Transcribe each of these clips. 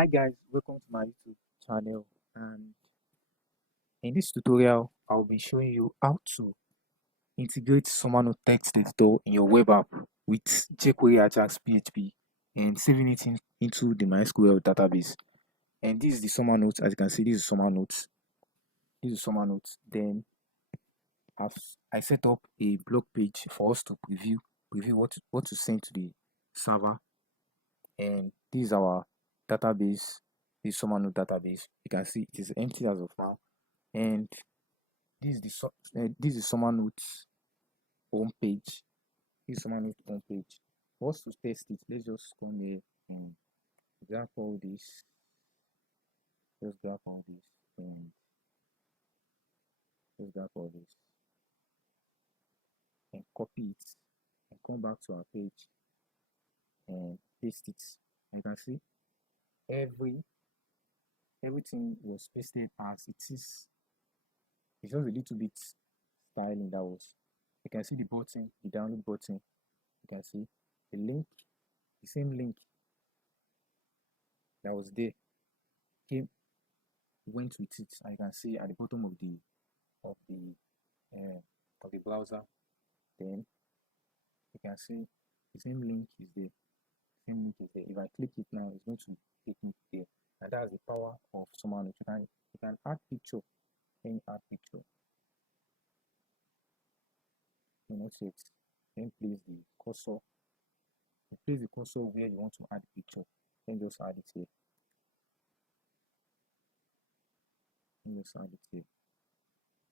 Hi guys, welcome to my YouTube channel, and in this tutorial I'll be showing you how to integrate Summernote Text Editor in your web app with JQuery Ajax PHP and saving it into the MySQL database. And this is the Summernote. As you can see, this is Summernote. Then I set up a blog page for us to preview what to send to the server. And this is our database, the Summernote database. You can see it is empty as of now. And this is Summernote home page. This is Summernote home page. For us to test it, let's just come here and grab all this. And let's grab all this and copy it and come back to our page and paste it. You can see everything was pasted as it is. It's just a little bit styling that was. You can see the button, the download button. You can see the link, the same link that was there went with it. And you can see at the bottom of the browser. Then you can see the same link is there. If I click it now, it's going to take me there. And that's the power of Summernote. You can add picture, any add picture. Not yet. Then place the cursor. Place the cursor where you want to add the picture. Then just add it here.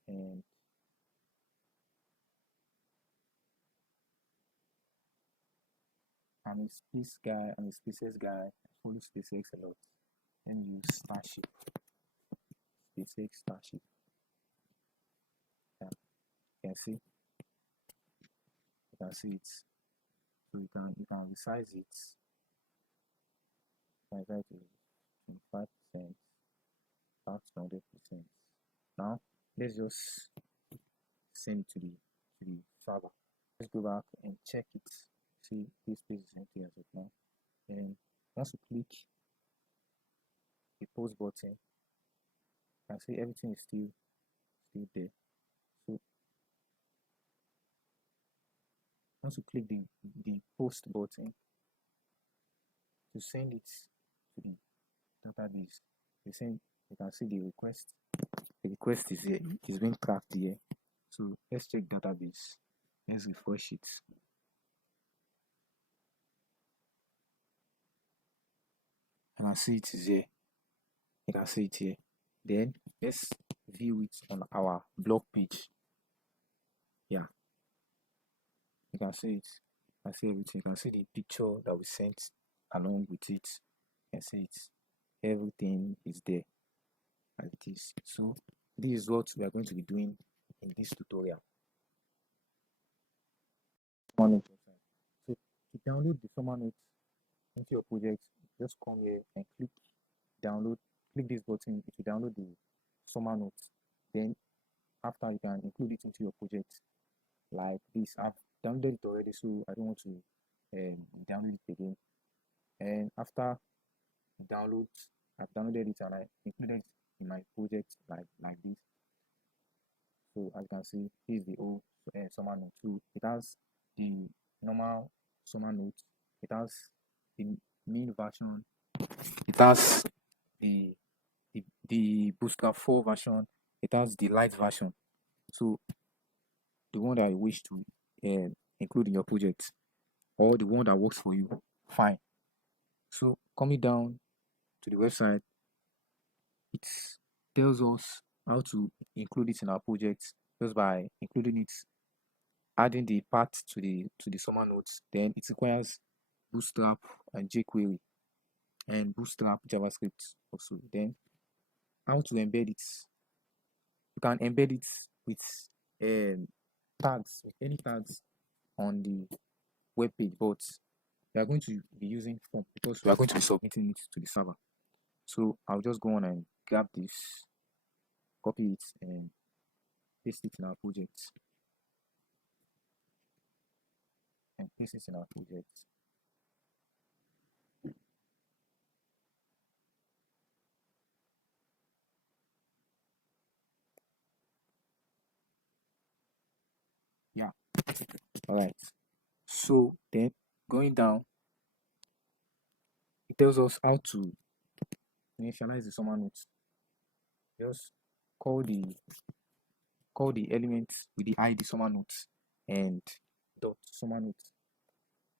And I'm a space guy, I'm a spaces guy. I follow SpaceX a lot. Let me use Starship. SpaceX Starship. Yeah. You can see it. So you can resize it. Like that to 25%, back to 100%. Now let's just send it to the server. Let's go back and check it. See, this page is empty as of now. And once you click the post button, you can see everything is still there. So once you click the post button to send it to the database, you can see the request. The request is here. It is being tracked here. So let's check database. Let's refresh it. And I see it is here. You can see it here. Then let's view it on our blog page. Yeah, you can see it. I see everything. You can see the picture that we sent along with it. You can see it. Everything is there as it is. So this is what we are going to be doing in this tutorial. So to download the Summernote into your project, just come here and click download. Click this button. It will download the Summernote. Then after, you can include it into your project like this. I've downloaded it already, so I don't want to download it again. And after download, I've downloaded it and I included it in my project like this. So as you can see, this is the old Summernote 2. It has the normal Summernote. It has the main version. It has the Bootstrap 4 version. It has the light version. So the one that I wish to include in your project, or the one that works for you, fine. So coming down to the website, it tells us how to include it in our project just by including it, adding the path to the Summernote. Then it requires Bootstrap and JQuery and Bootstrap JavaScript also. Then how to embed it. You can embed it with tags, with any tags on the web page, but we are going to be using form because we are going to be submitting it to the server. So I'll just go on and grab this, copy it, and paste it in our project. Yeah. All right. So then going down, it tells us how to initialize the summer notes. Just call the elements with the ID summer notes and dot summer notes.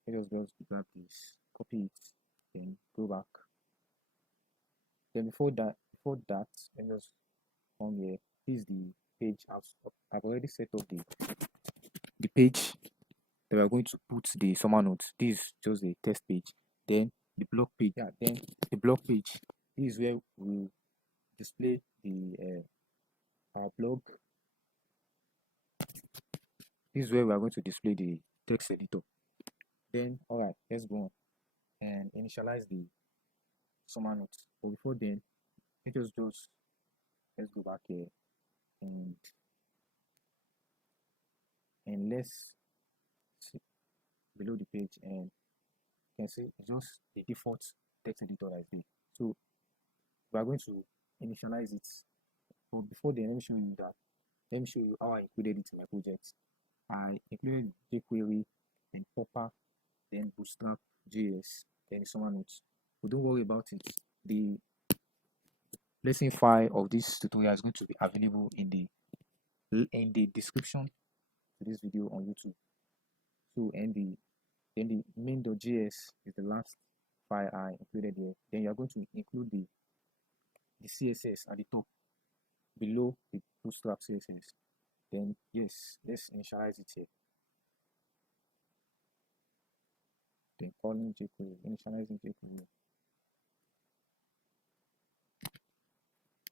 Let us just grab this, copy it, then go back. Then before that, let us come here. This is the page. I've already set up the page that we are going to put the summer notes. This is just the test page. Then the blog page. Yeah, then the blog page. This is where we display the our blog. This is where we are going to display the text editor. Then, all right, let's go on and initialize the summer notes. But before then, let's go back here and let's see below the page, and you can see it's just the default text editor that is there. So we are going to initialize it. But before then, let me show you how I included it in my project. I included JQuery and Popper, then Bootstrap JS, then the summer notes. But don't worry about it. The lesson file of this tutorial is going to be available in the description to this video on YouTube. So and the main.js is the last file I included here. Then you are going to include the CSS at the top below the Bootstrap CSS. Then yes, let's initialize it here. Then calling jQuery, initializing jQuery.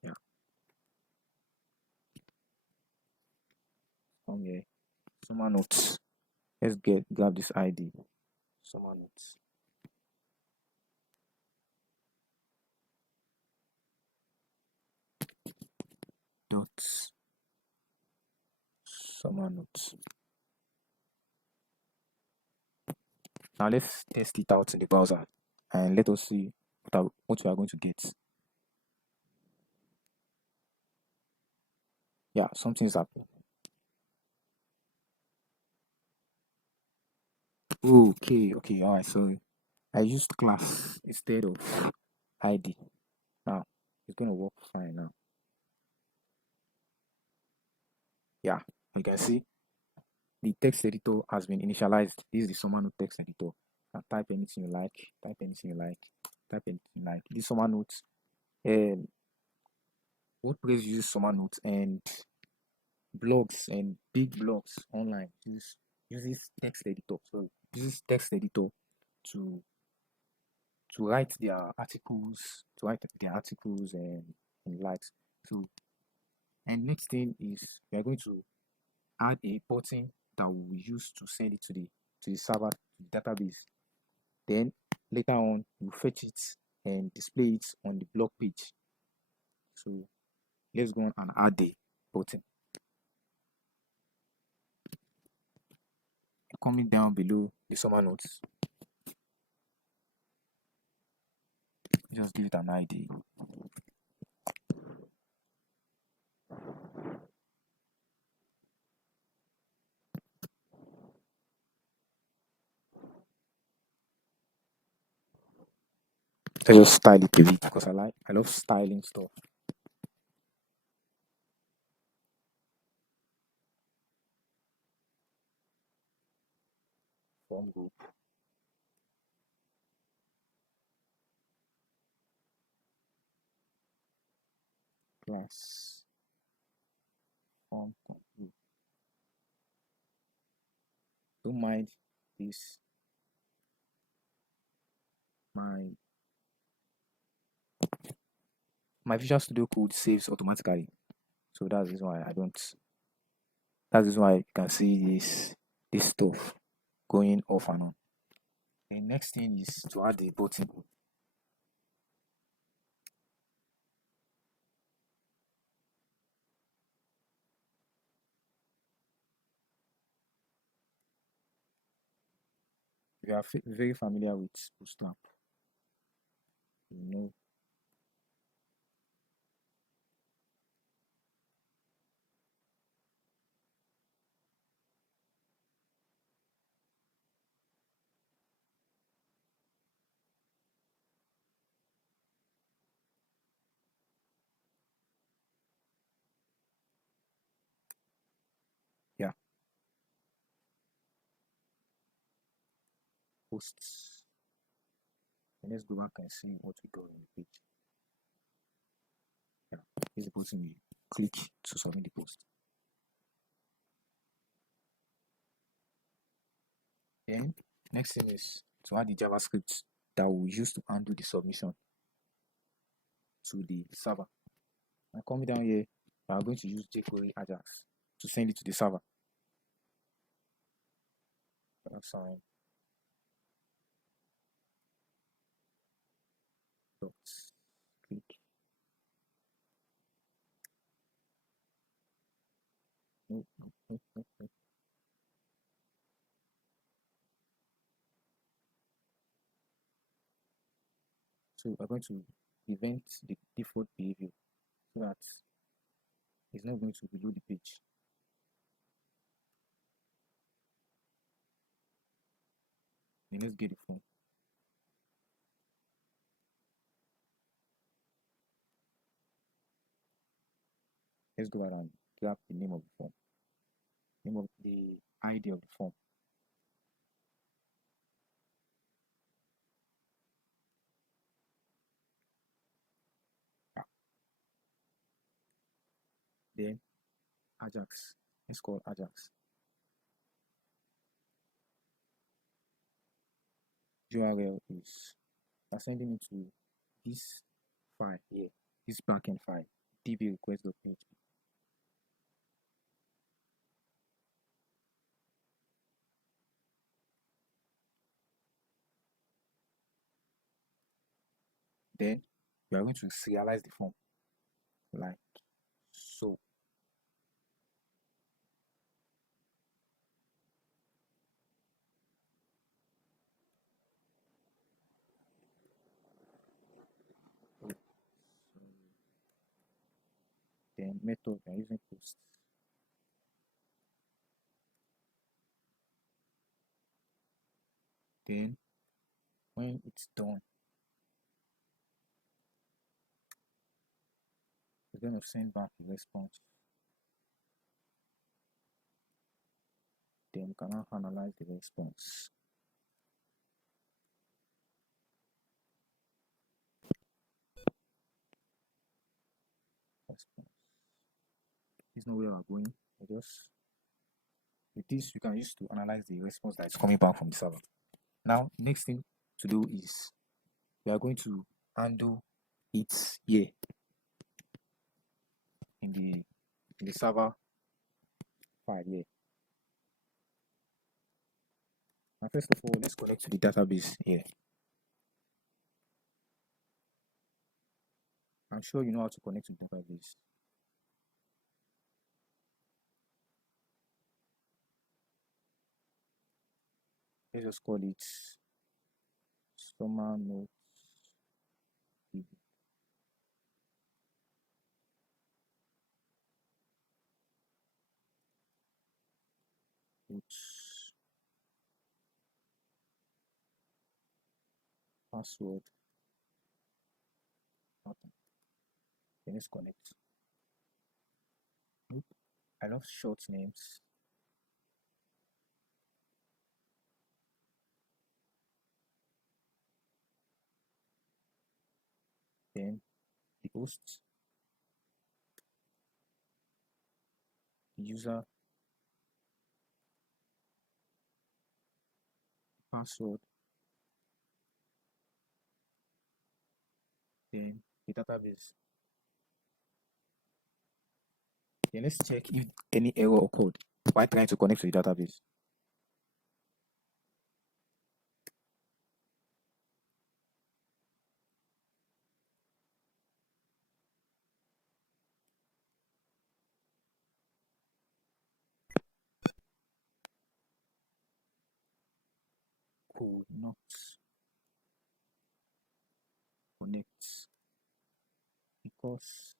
Yeah. Come here. Summer notes. Let's grab this ID. Summer notes. Dots. Summer notes. Now let's test it out in the browser and let us see what we are going to get. Yeah, something's happening. Okay, alright, sorry. I used class instead of ID. Now it's gonna work fine now. Yeah, you can see the text editor has been initialized. This is the summer note text editor. Now type anything you like, type anything you like, type anything you like. This summer notes, WordPress uses summer notes, and blogs and big blogs online uses text editor. So uses text editor to write their articles, and likes. So, and next thing is we are going to add a button that we will use to send it to the server, to the database. Then later on we'll fetch it and display it on the blog page. So let's go on and add the button. Coming down below the summer notes, just give it an ID. Let's just style it a bit because I love styling stuff. Form group. Class. Form group. Don't mind this. My Visual Studio Code saves automatically, so that's the reason why I don't. That's the reason why you can see this stuff going off and on. The next thing is to add the button. If you are very familiar with Bootstrap, you know. posts. And let's go back and see what we got on the page. Yeah, this is the button we click to submit the post. Then next thing is to add the JavaScript that we'll use to handle the submission to the server. And coming down here, we are going to use JQuery Ajax to send it to the server. That's fine. Click. No. So we're going to event the default behavior so that it's not going to reload the page. Then let's get the form. Let's go ahead and grab the name of the form, name of the ID of the form. Then Ajax. Let's call Ajax. URL is sending it to this file here, this backend file, dbrequest.php. Then we are going to serialize the form like so. Then method we are using post. Then when it's done, we're going to send back the response. Then we can now analyze the response. This is not where we're going. Just with this, we can use to analyze the response that is coming back from the server. Now, next thing to do is we are going to handle it here in the server file here. Now, first of all, let's connect to the database here. I'm sure you know how to connect to the database. Let's just call it Summernote Table. Password. Button. Then let's connect. I love short names. Then the host, the user, password, then the database. Then let's check if any error occurred while trying to connect to the database. Could not connect because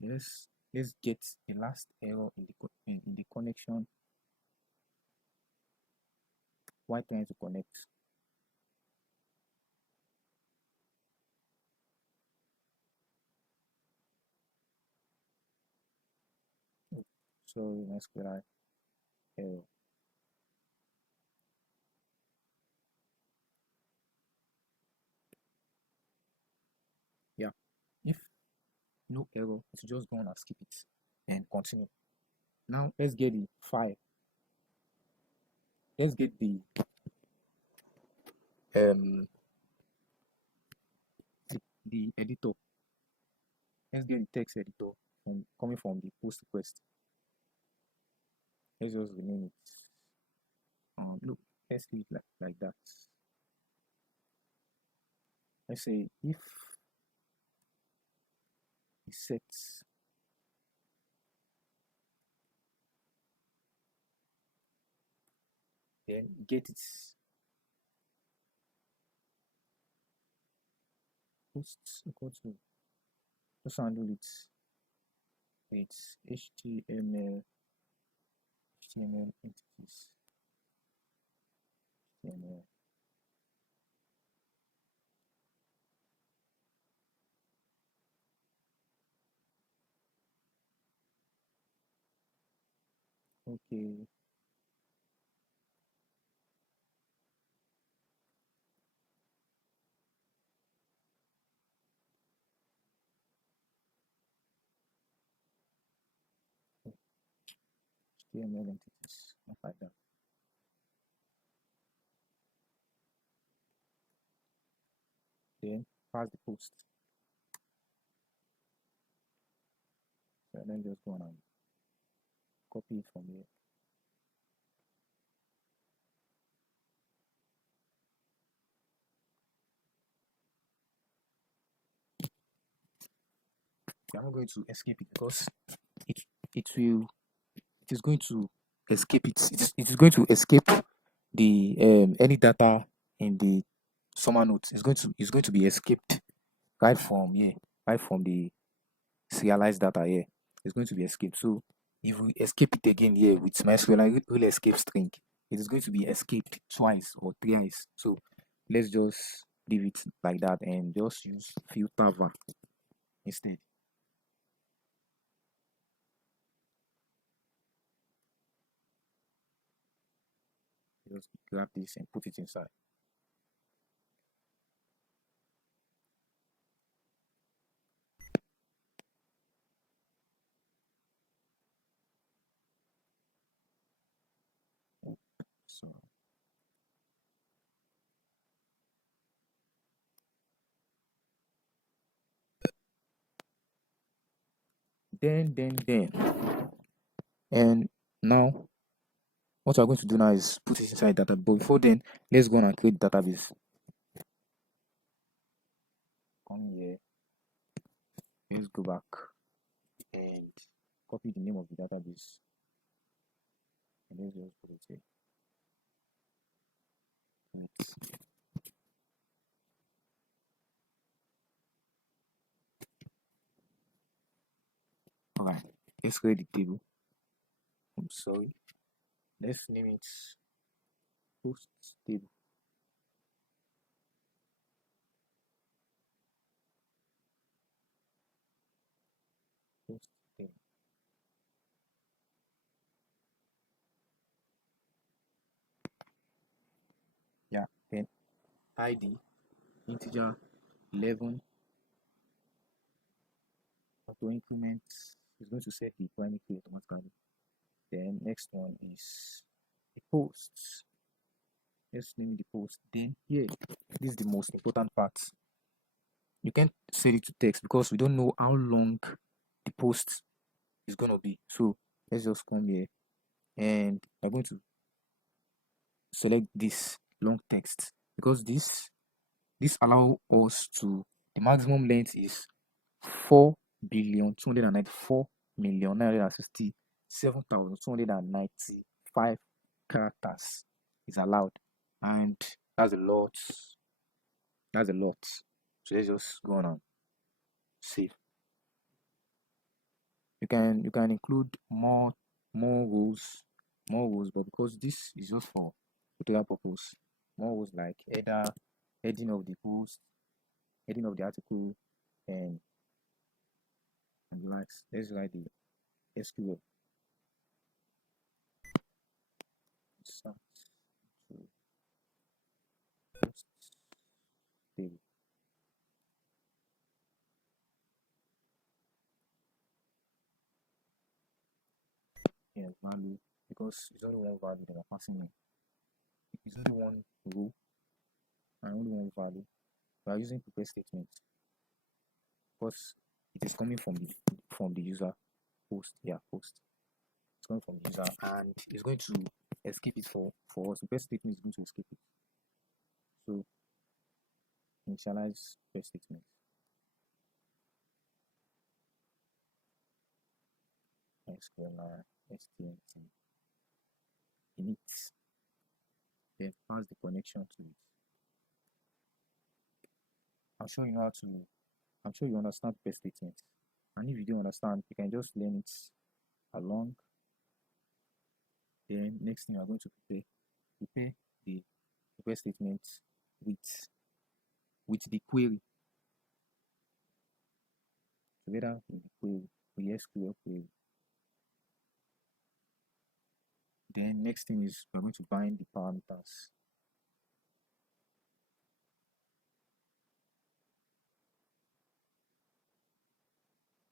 let's get the last error in the connection while trying to connect. So MySQL error. no error, it's just go on and skip it and continue. Now let's get the file. Let's get the editor. Let's get the text editor coming from the post request. Let's just rename it. Look, let's leave it like that. Let's say if it sets then get its posts equal to, just handle it. It's HTML entities. HTML. Okay. HTML entities, not like that. Then pass the post. So then just go on and copy it from here. I'm not going to escape it because it is going to escape it. It is going to escape the any data in the summer note. It's going to be escaped right from here, right from the serialized data here. It's going to be escaped. So if we escape it again here with MySQL will escape string, it is going to be escaped twice or thrice. So let's just leave it like that and just use filter var instead. Just grab this and put it inside. So then and now what we're going to do now is put it inside data. But before then, let's go on and create database. Come here. Let's go back and copy the name of the database. And let's just put it here. Right. Alright, let's create the table. I'm sorry. Let's name it post table. Post table. Yeah, then ID integer 11 auto increment is going to set the primary key automatically. Then next one is the posts. Let's name the post. Then here, this is the most important part. You can't set it to text because we don't know how long the post is gonna be. So let's just come here and I'm going to select this long text because this allow us to, the maximum length is 4,294,967,295 characters is allowed, and that's a lot. That's a lot. So let's just go on and save. You can include more rows, but because this is just for tutorial purpose, more rows like heading of the post, heading of the article, and the likes. Let's write the SQL. Start to post table. value, because it's only one value that we're passing in. It's only one row and only one value. We are using prepare statements because it is coming from the user post. Post. It's coming from the user and it's going to escape it for us. Prepare statement is going to escape it. So initialize prepare statement. SQL STMT init. Then pass the connection to it. I'm sure you understand prepare statements. And if you don't understand, you can just learn it along. Then next thing we are going to prepare the prepare statement with the query. Together with the query, the SQL query. Then next thing is we're going to bind the parameters.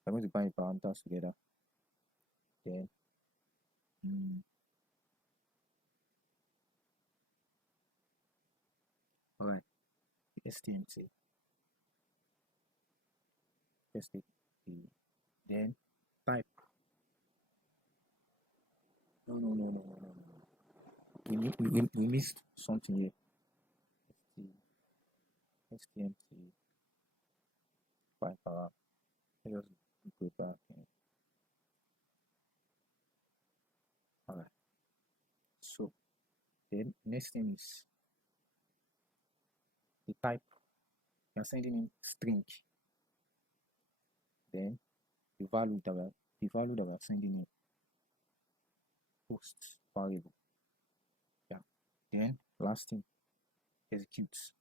We're going to bind the parameters together. Then alright, the STMT. Then type. No. We missed something here. STMT by para. Let us go back. Alright. So then next thing is the type. We are sending in string. Then the value that we are sending in post variable. Yeah. Then last thing, executes.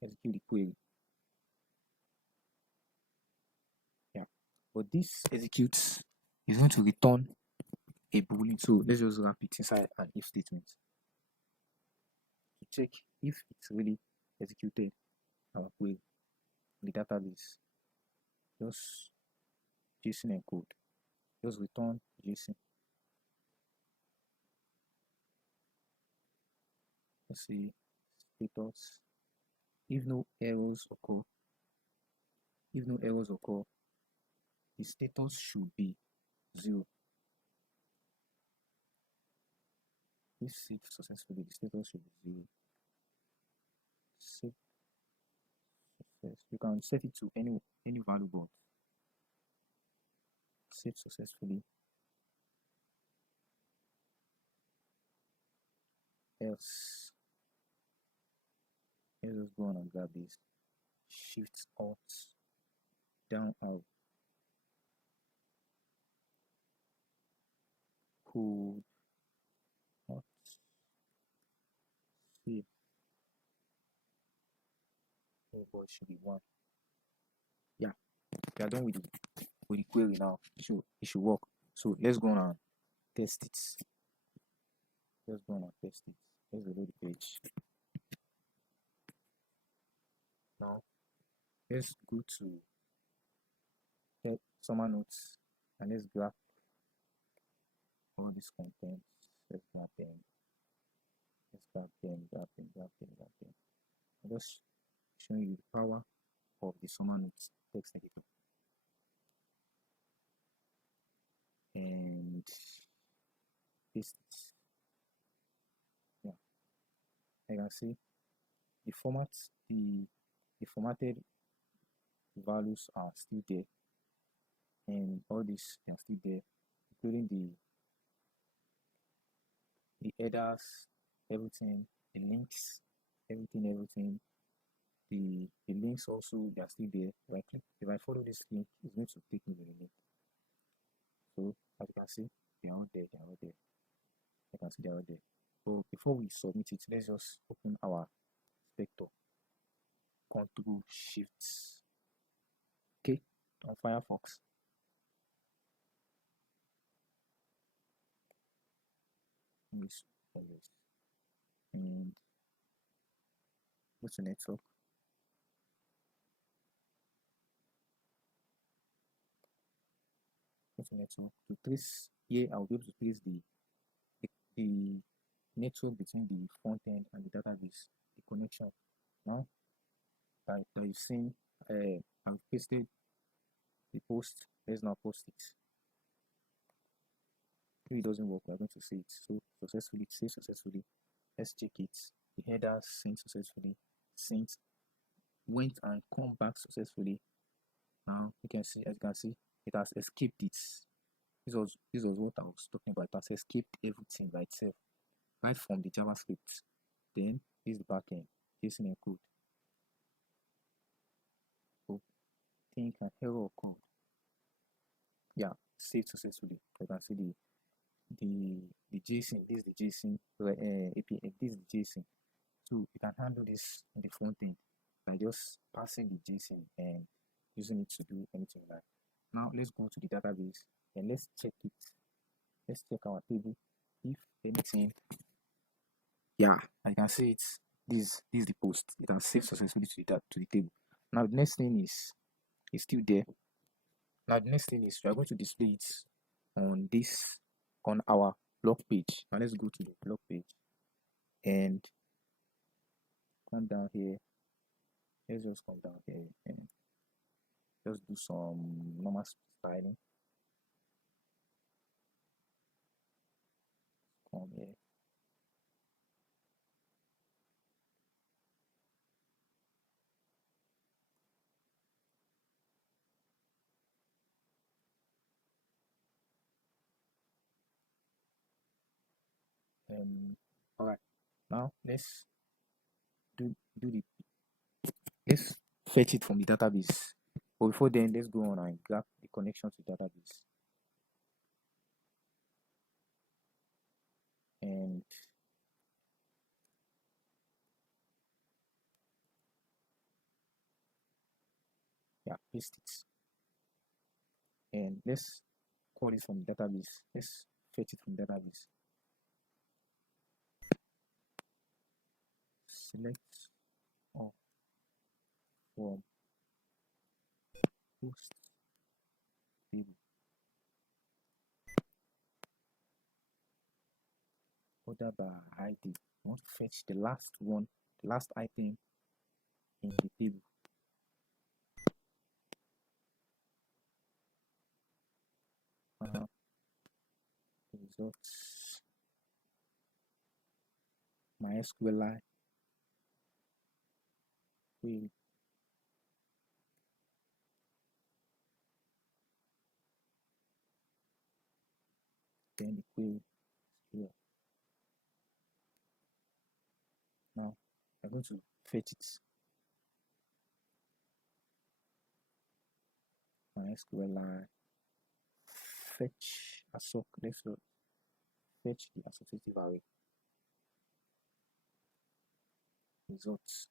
Execute the query. Yeah. But this executes is going to return a boolean. So let's just wrap it inside an if statement to check if it's really executed our query in the database. Just JSON encode. Just return JSON. Let's see status. If no errors occur, the status should be 0. If saved successfully, the status should be 0. Save success. You can set it to any value but save successfully. Else, let's just go on and grab this. Shift Alt down out. Code not save. Oh boy, it should be 1. Yeah, we are done with the query now. So it should work. So let's go on and test it. Let's reload the page. Now let's go to get Summernote and let's grab all these contents. Let's grab them. I'm just showing you the power of the Summernote Text Editor. And paste it. Yeah, I can see the formatted values are still there, and all these are still there, including the headers, everything, the links, everything. The links also, they are still there. If I follow this link, it's going to take me to the link. So as you can see, they are all there. I can see they are all there. So before we submit it, let's just open our inspector. Control Shift. Okay, on Firefox. And what's the network? to network to trace. Here I'll be able to trace the network between the front end and the database, the connection. Now that you've seen, I've pasted the post. Let's now post it. If it doesn't work, we're going to see it. So successfully, save successfully. Let's check it. The header sent successfully. Sent, went and come back successfully. Now you can see, as you can see, it has escaped it. This was what I was talking about. It has escaped everything by itself, right from the JavaScript. Then this is the backend, JSON code. So think an error code. Yeah, saved successfully. You can see the JSON. This is the JSON API. This is the JSON. So you can handle this in the front end by just passing the JSON and using it to do anything like. Now let's go to the database and let's check it. Let's check our table. If anything, yeah, I can see it. This is the post. It has saved successfully to the table. Now the next thing is still there. Now the next thing is we are going to display it on our blog page. Now let's go to the blog page and come down here. Let's just come down here and just do some normal styling. Come here. All right. Now let's let's fetch it from the database. But before then, let's go on and grab the connection to the database. And yeah, paste it. And let's call it from the database. Let's fetch it from the database. Select all from post table. Order by ID. I want to fetch the last one, the last item in the table. Results. MySQL query. Then the query here. Now I'm going to fetch it. MySQL fetch assoc. Let's fetch the associative array. Results.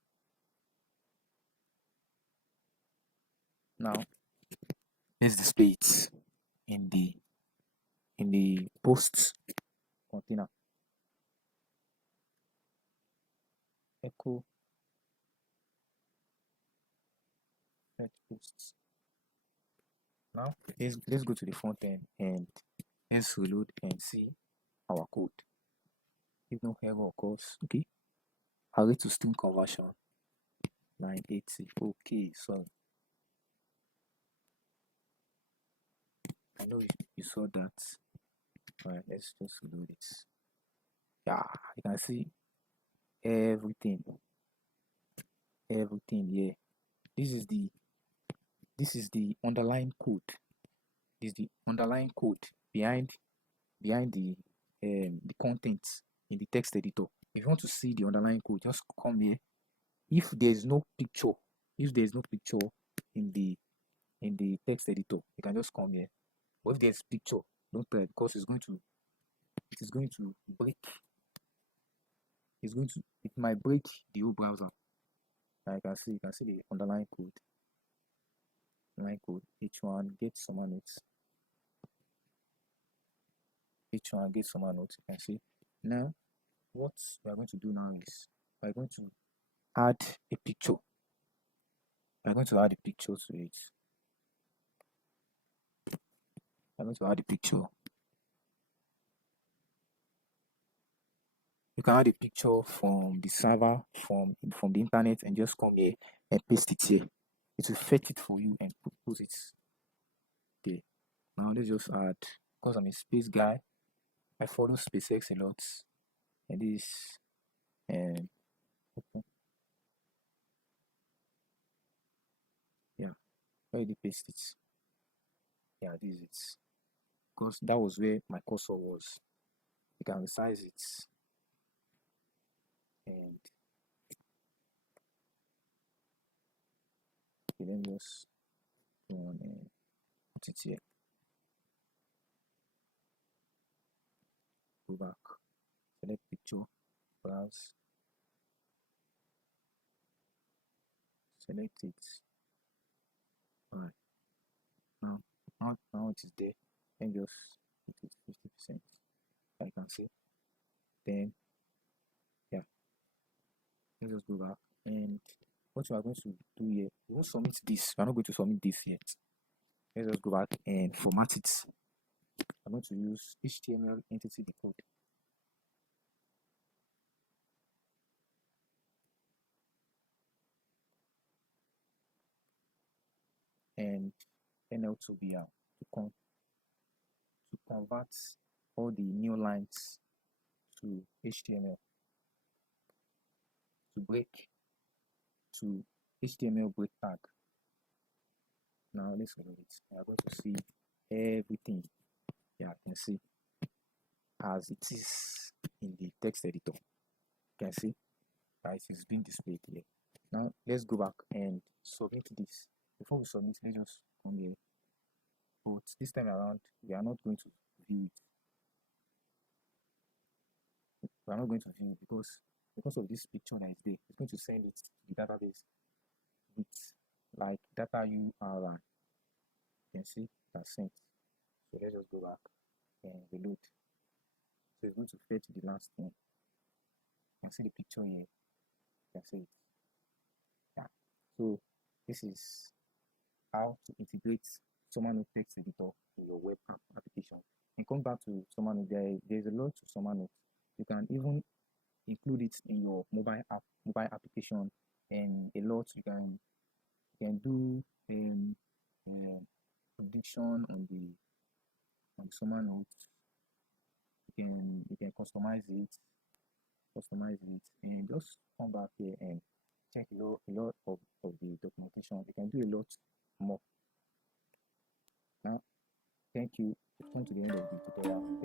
Now let's display it in the post container. Echo fetch posts. Now let's go to the front end and let's reload and see our code. If no error occurs, okay. Array to string conversion 980. Okay, so I know you saw that. Alright, let's just reload it. Yeah, you can see everything here. This is the underlying code. This is the underlying code behind the contents in the text editor. If you want to see the underlying code, just come here. If there's no picture in the text editor, you can just come here. But if there's picture, don't try, because it is going to break. It might break the whole browser. You can see the underlying code. H1 get Summernote. H1 get Summernote. You can see. Now, what we are going to do now is we are going to add a picture. We are going to add a picture to it. We I'm going to add a picture. You can add a picture from the server, from the internet, and just come here and paste it here. It will fetch it for you and put it there. Now let's just add, because I'm a space guy, I follow SpaceX a lot, and this okay. Yeah, already paste it. Yeah, this is it. Because that was where my cursor was. You can resize it and okay, let me just go on and put it here. Go back, select picture, browse, select it. Alright, now it is there, and just put it 50%. I can see. Then yeah, let's just go back, and what we are going to do here, we won't submit this. We are not going to submit this yet. Let's just go back and format it. I'm going to use HTML entity decode. And NL2BR to convert all the new lines to HTML, to break to HTML break tag. Now let's load it. We are going to see everything. Yeah, you can see as it is in the text editor. You can see that it is being displayed here. Now let's go back and submit this. Before we submit, let's just come here. But this time around, we are not going to view it. We are not going to view it because of this picture that is there. It's going to send it to the database with like data URI. You can see that's sent. So let's just go back and reload. So it's going to fetch the last thing. You can see the picture here. You can see it. Yeah. So this is how to integrate Summernote Text Editor to your web app application. And come back to Summernote, there's a lot to Summernote. You can even include it in your mobile application, and a lot you can do prediction on the Summernote. You can customize it, and just come back here and check a lot of the documentation. You can do a lot more. Now, thank you. We've come to the end of the tutorial.